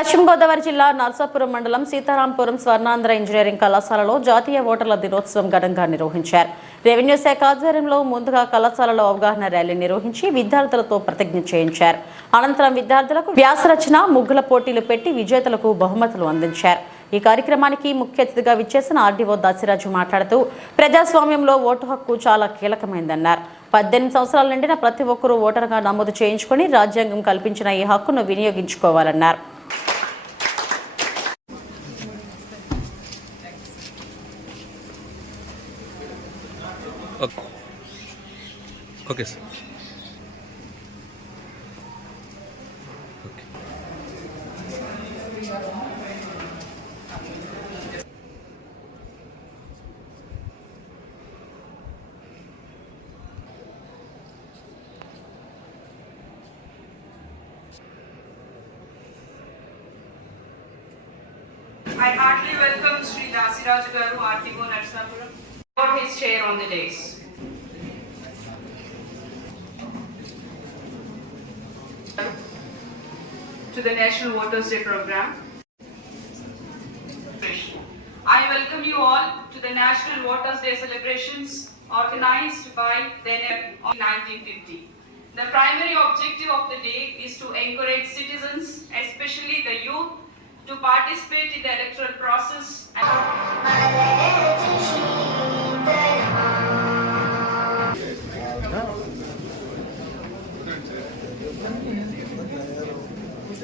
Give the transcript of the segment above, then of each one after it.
పశ్చిమ గోదావరి జిల్లా నర్సాపురం మండలం సీతారాంపురం స్వర్ణాంధ్ర ఇంజనీరింగ్ కళాశాలలో జాతీయ ఓటర్ల దినోత్సవం ఘనంగా నిర్వహించారు. రెవెన్యూ శాఖ ఆధ్వర్యంలో ముందుగా కళాశాలలో అవగాహన ర్యాలీ నిర్వహించి విద్యార్థులతో ప్రతిజ్ఞ చేయించారు. అనంతరం విద్యార్థులకు వ్యాసరచన ముగ్గుల పోటీలు పెట్టి విజేతలకు బహుమతులు అందించారు. ఈ కార్యక్రమానికి ముఖ్య అతిథిగా విచ్చేసిన ఆర్డీఓ దాసిరాజు మాట్లాడుతూ ప్రజాస్వామ్యంలో ఓటు హక్కు చాలా కీలకమైందన్నారు. పద్దెనిమిది సంవత్సరాల నిండిన ప్రతి ఒక్కరూ ఓటర్గా నమోదు చేయించుకొని రాజ్యాంగం కల్పించిన ఈ హక్కును వినియోగించుకోవాలన్నారు. I heartily welcome Sri Dasiraj Garu, RTO Narsapura his chair on the days. To the National Voters Day program. I welcome you all to the National Voters Day celebrations organized by the NF in 1950. The primary objective of the day is to encourage citizens, especially the youth, to participate in the electoral process and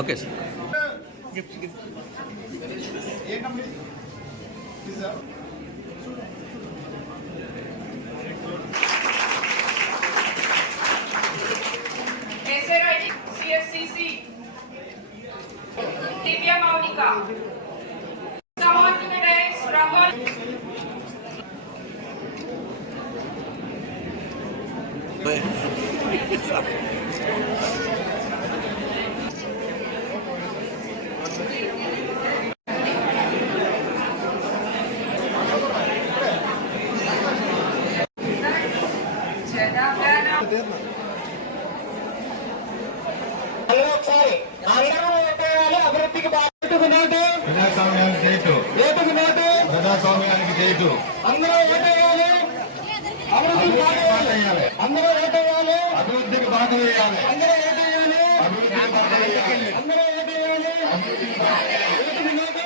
okay sir SRIT, CSCC, Divya అభివృద్ధికి బాటేయాలి అందరూ ఓటేయాలి అభివృద్ధికి బాట వేయాలి. అందరూ ఓటేయాలి అభివృద్ధికి బాట వేయాలి. అందరూ ఓటేయాలి ఓటుకు నోటు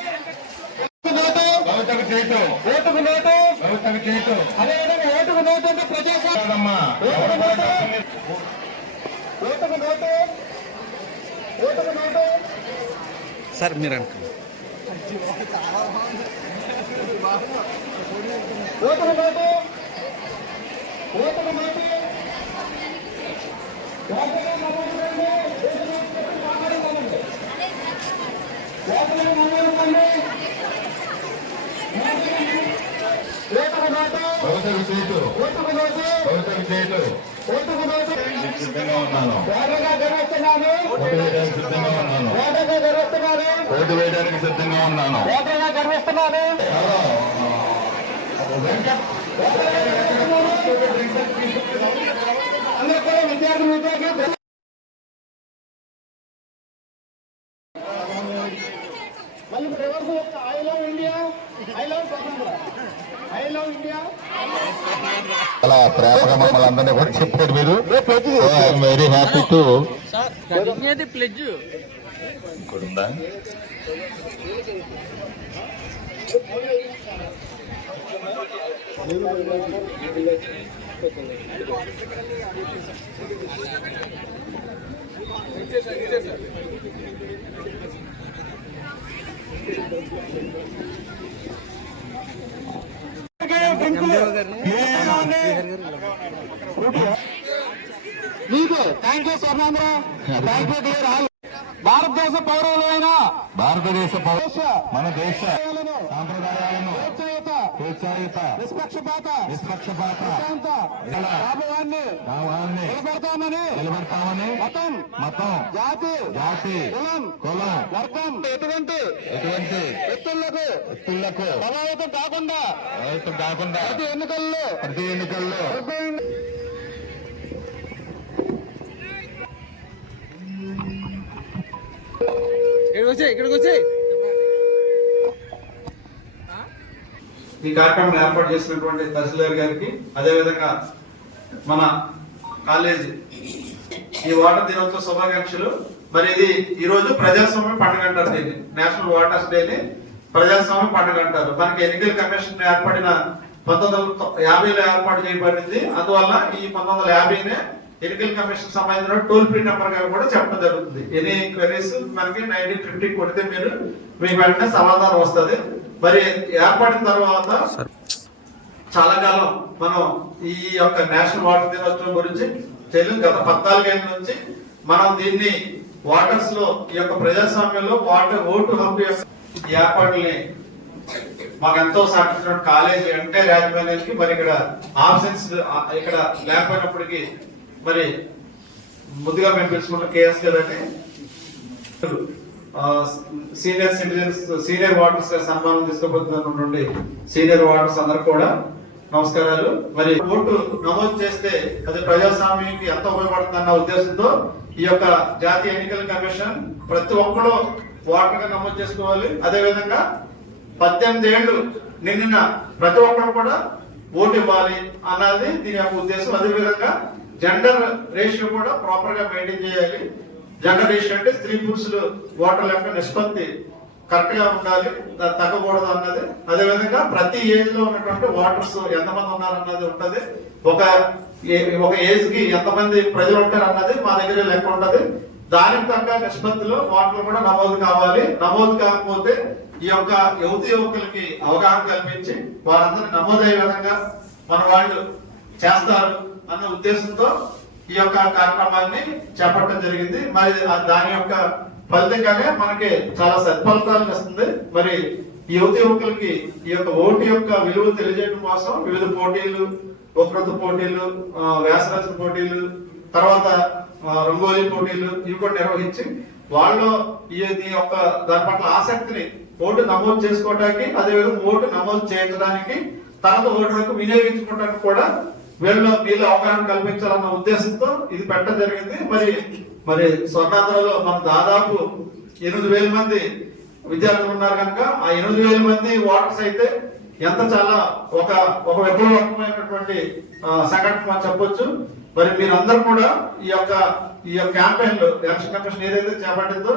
ఓటుకు నోటు భవితకు చేయటు ఓటుకు నోటు భవితకు చేయటు అదేవిధంగా ఓటుకు నోటు అంటే ప్రజాస్వామ్యం. కాదమ్మా ఓటుకు నోటు ఓటుకు నోటు ఓటుకు నోటు సార్ మీరు అనుకోండి. ఓటుకు నోటు ఓటుకు నోటు ఓటుకు కాపాడుకోండి ఓటుకు నమోదుకండి ఓటుకు నేను సిద్ధంగా ఉన్నాను. ఓటుగా గెలుస్తున్నాను ఓటు వేయడానికి సిద్ధంగా ఉన్నాను. ఓటుగా గెలుస్తున్నాను ఓటు వేయడానికి సిద్ధంగా ఉన్నాను. ఓటుగా గర్విస్తున్నాను అందరూ కూడా విద్యార్థి మిత్రులకి మళ్ళీ ఇప్పుడు రివర్స్ చెప్తా I love India I love స్వతంత్ర ఐ లవ్ ఇండియా అలా ప్రేమగా మమ్మల్ని అందరినీ కూడా చెప్పారు మీరు. వెరీ హ్యాపీ టు ఇంకోటి ఉందా? మీకు thank you Swarnandhra. Thank you dear all భారతదేశ పౌరులైన భారతదేశ మన దేశ పౌరులను ప్రోత్సాహిత నిష్పక్షపాత. నిష్పక్షపాత. ప్రశాంత భావాన్ని భావాన్ని నిలబెడతామని. నిలబెడతామని? మతం. మతం. జాతి. జాతి. కులం. కులం. వర్గం. ఎటువంటి? ఎటువంటి? వ్యక్తులకు. వ్యక్తులకు. ప్రభావితం కాకుండా. ప్రభుత్వం కాకుండా. ప్రతి ఎన్నికల్లో. ప్రతి ఎన్నికల్లో. ఈ కార్యక్రమం ఏర్పాటు చేసినటువంటి తహసీల్దార్ గారికి అదేవిధంగా మన కాలేజ్ ఈ వాటర్ దినోత్సవ శుభాకాంక్షలు. మరి ఇది ఈరోజు ప్రజాస్వామ్య పండుగ అంటారు దీన్ని. నేషనల్ వాటర్స్ డేని ప్రజాస్వామ్య పండుగ అంటారు మనకి ఎన్నికల కమిషన్ ఏర్పడిన పంతొమ్మిది వందల యాభైలో ఏర్పాటు చేయబడింది. అందువల్ల ఈ పంతొమ్మిది వందల యాభైనే ఎన్నికల కమిషన్ సంబంధించిన టోల్ ఫ్రీ నెంబర్గా కూడా చెప్పడం జరుగుతుంది. ఎనీ క్వరీస్ మనకి నైన్టీన్ ఫిఫ్టీ కొడితే మీరు మీకు వెంటనే సమాధానం వస్తుంది. మరి ఏర్పడిన తర్వాత చాలా కాలం మనం ఈ యొక్క నేషనల్ వాటర్ దినోత్సవం గురించి తెలియదు గత పద్నాలుగేళ్ళ నుంచి మనం దీన్ని వాటర్స్లో ఈ యొక్క ప్రజాస్వామ్యంలో వాటర్ ఓటు హక్కు యొక్క మాకు ఎంతో సహకరించిన కాలేజీ అంటే రాజమండ్రికి మరి ఇక్కడ ఆబ్సెన్స్ ఇక్కడ లేకపోయినప్పటికీ మరి ముందుగా మేము పిలుచుకున్న కేఎస్ కదండి సీనియర్ సిటిజన్స్ సీనియర్ వాటర్స్ సన్మానం తీసుకోబోతున్నటువంటి సీనియర్ వాటర్స్ అందరు కూడా నమస్కారాలు. మరి ఓటు నమోదు చేస్తే అది ప్రజాస్వామ్యానికి ఎంత ఉపయోగపడుతుందన్న ఉద్దేశంతో ఈ యొక్క జాతీయ ఎన్నికల కమిషన్ ప్రతి ఒక్కరు ఓటర్గా నమోదు చేసుకోవాలి. అదే విధంగా పద్దెనిమిది ఏళ్ళు నిండిన ప్రతి ఒక్కరు కూడా ఓటు ఇవ్వాలి అన్నది దీని యొక్క ఉద్దేశం. అదే విధంగా జెండర్ రేషియో కూడా ప్రాపర్గా మెయింటైన్ చేయాలి. జెండర్ రేషియో అంటే స్త్రీ పురుషులు ఓటర్ల యొక్క నిష్పత్తి కరెక్ట్గా ఉండాలి తగ్గకూడదు అన్నది. అదే విధంగా ప్రతి ఏజ్లో ఉన్నటువంటి ఓటర్స్ ఎంతమంది ఉన్నారు అన్నది ఉంటది. ఒక ఏ- ఒక ఏజ్కి ఎంతమంది ప్రజలు ఉంటారు అన్నది మా దగ్గర లెక్క ఉంటది. దానికి తగ్గ నిష్పత్తిలో ఓటర్లు కూడా నమోదు కావాలి. నమోదు కాకపోతే ఈ యొక్క యువతి యువకులకి అవగాహన కల్పించి వారందరూ నమోదయ్యే విధంగా మన వాళ్ళు చేస్తారు అన్న ఉద్దేశంతో ఈ యొక్క కార్యక్రమాన్ని చేపట్టడం జరిగింది. మరి దాని యొక్క ఫలితంగానే మనకి చాలా సత్ఫలితాలను ఇస్తుంది. మరి ఈ యువత యువకులకి ఈ యొక్క ఓటు యొక్క విలువ తెలియజేయడం కోసం వివిధ పోటీలు ఉపృత పోటీలు ఆ, వ్యాసరచన పోటీలు తర్వాత ఆ, రంగోలీ పోటీలు ఇవి కూడా నిర్వహించి వాళ్ళు ఈ ఈ యొక్క దాని పట్ల ఆసక్తిని ఓటు నమోదు చేసుకోవడానికి అదేవిధంగా ఓటు నమోదు చేయించడానికి తర్వాత ఓటు హక్కు వినియోగించుకోవడానికి కూడా వీళ్ళు వీళ్ళు అవగాహన కల్పించాలన్న ఉద్దేశంతో ఇది పెట్టడం జరిగింది. మరి మరి స్వర్ణాంధ్రలో మన దాదాపు ఎనిమిది వేల మంది విద్యార్థులు ఉన్నారు కనుక ఆ ఎనిమిది వేల మంది ఓటర్స్ అయితే ఎంత చాలా ఒక ఒక విప్లవాత్మకమైనటువంటి సంఘటన మనం చెప్పొచ్చు. మరి మీరందరూ కూడా ఈ యొక్క ఈ యొక్క క్యాంపెయిన్లు ఎలక్షన్ కమిషన్ ఏదైతే చేపట్టిందో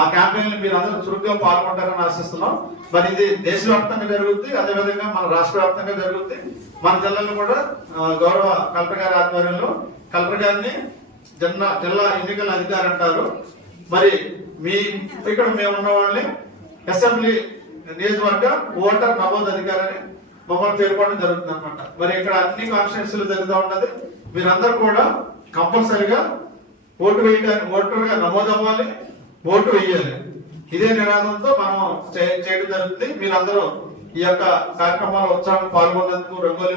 ఆ క్యాంపెయిన్ మీరు అందరూ చురుగ్గా పాల్గొంటారని ఆశిస్తున్నాం. మరి ఇది దేశవ్యాప్తంగా జరుగుతుంది అదేవిధంగా మన రాష్ట్ర వ్యాప్తంగా జరుగుతుంది మన జిల్లాలో కూడా గౌరవ కలెక్టర్ గారి ఆధ్వర్యంలో కలెక్టర్ గారిని జిల్లా జిల్లా ఎన్నికల అధికారి అంటారు. మరి మీ ఇక్కడ మేము ఉన్న వాళ్ళని అసెంబ్లీ నియోజకవర్గ ఓటర్ నమోదు అధికారిని మమ్మల్ని పేర్కొనడం జరుగుతుంది అనమాట మరి ఇక్కడ అన్ని కాన్స్టిట్యూన్సీలు జరుగుతూ ఉన్నది మీరందరూ కూడా కంపల్సరిగా ఓటు వేయడానికి ఓటర్గా నమోదు అవ్వాలి. ఓటు వేయాలి ఇదే నినాదంతో మనం చేయడం జరుగుతుంది. మీరందరూ ఈ యొక్క కార్యక్రమాలు ఉత్సాహం పాల్గొన్నందుకు రంగోలి